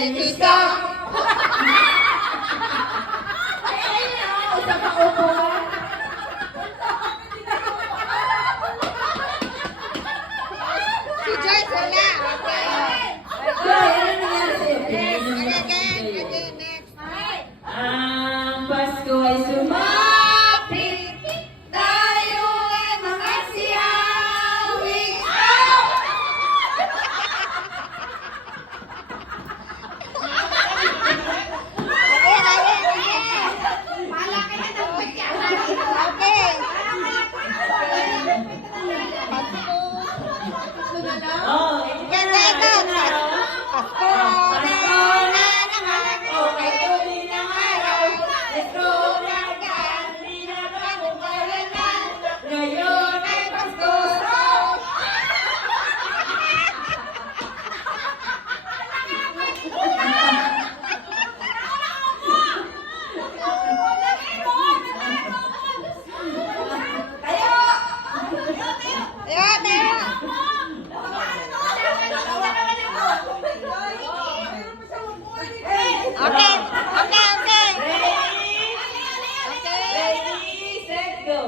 when you stop. Si Joyce wala. Again, next. Ang Pasko ay sumapit, tayo ay makasiyawing. Okay. Oh, Ganda ito. Pasko na naman. okay, tuloy ng araw. Let's go na agad. Hindi na ba kung kailanman. Ngayon ay Pasko. Tayo. Okay. Ready, set, go.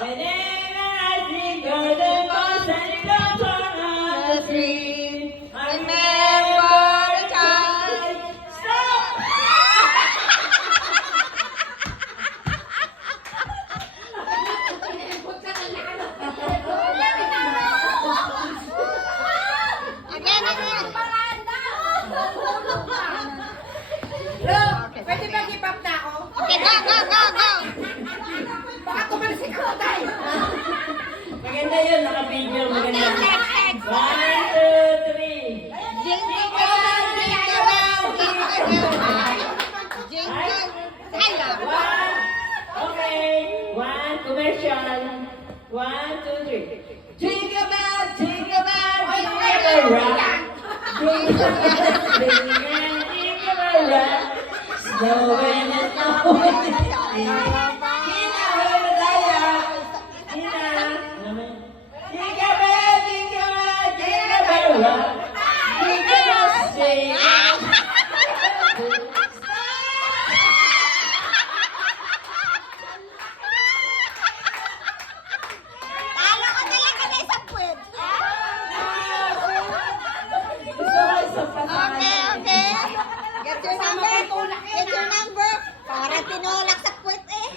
Whenever I think you're the most and you don't turn on the screen, I remember the time. Stop! Again. Pwede ba give up na ako? Okay, go. Baka tumalsik ako tayo. Maganda yun, naka-video, maganda. Next. 1, 2, 3. Jingle bell, jingle bell, jingle bell. Jingle. Hello. One. Okay. One, commercial. 1, 2, 3. Jingle bell, jingle bell, jingle bell rock. Jingle bell, jingle bell rock. Snowing and snowing. Hina, wala madaya. Hina. Jingle bell, jingle bell rock. Jingle bell swing. Talo ka na lang kami sa puwet. Okay. Get your number. Para tinulak sa puwet eh.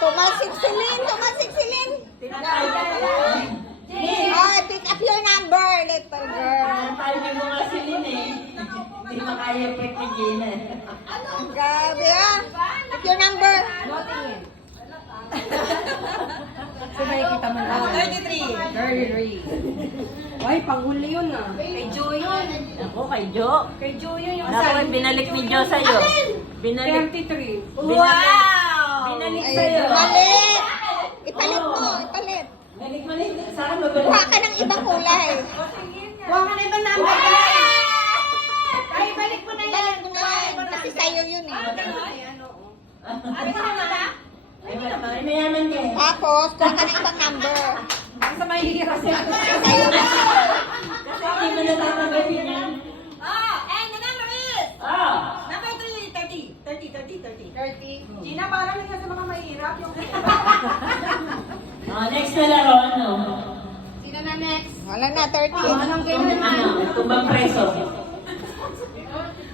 Tumasik silin. Oh, pick up your number, little girl. Tayo mo nga si Lynn eh. Hindi makaya pagkigin eh. Grabe ah. Pick your number. Sabay kita mo na. 33. Ay, panghuli yun ah. Kay Jo yun. Ako kay Jo. Kay Jo yun yung Ako ay binalik ni Jo sa'yo. Binalik. 33. Binalik sa'yo. Balik. Ipalit mo. Balik. Saan mabalik? Kuha ka ng ibang kulay. Huwag ka na ibang number. Ay, balik mo na yan. Balik mo na yan. Kasi sa'yo yun eh. Ay, mayaman ka eh. Tapos, kuha ka ng ibang number. Basta mahihira siya. Sa'yo na. Kasi hindi mo natatanggapin yan. And the number is Ah! number 30. Gina, parang lang yan sa mga mahirap. Yung Next na laro, ano? Sino na next? Wala na, 30. Anong game na naman? Tumbang preso.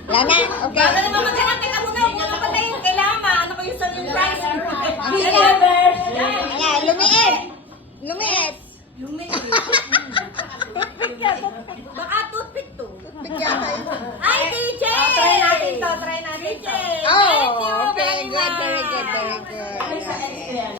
Wala na. Okay. Baka naman maghanap ka muna kung sa patayin. Kailangan maano ko yung prize. Ayan, lumiit. Baka toothpick to. Toothpick yata yun. Ay,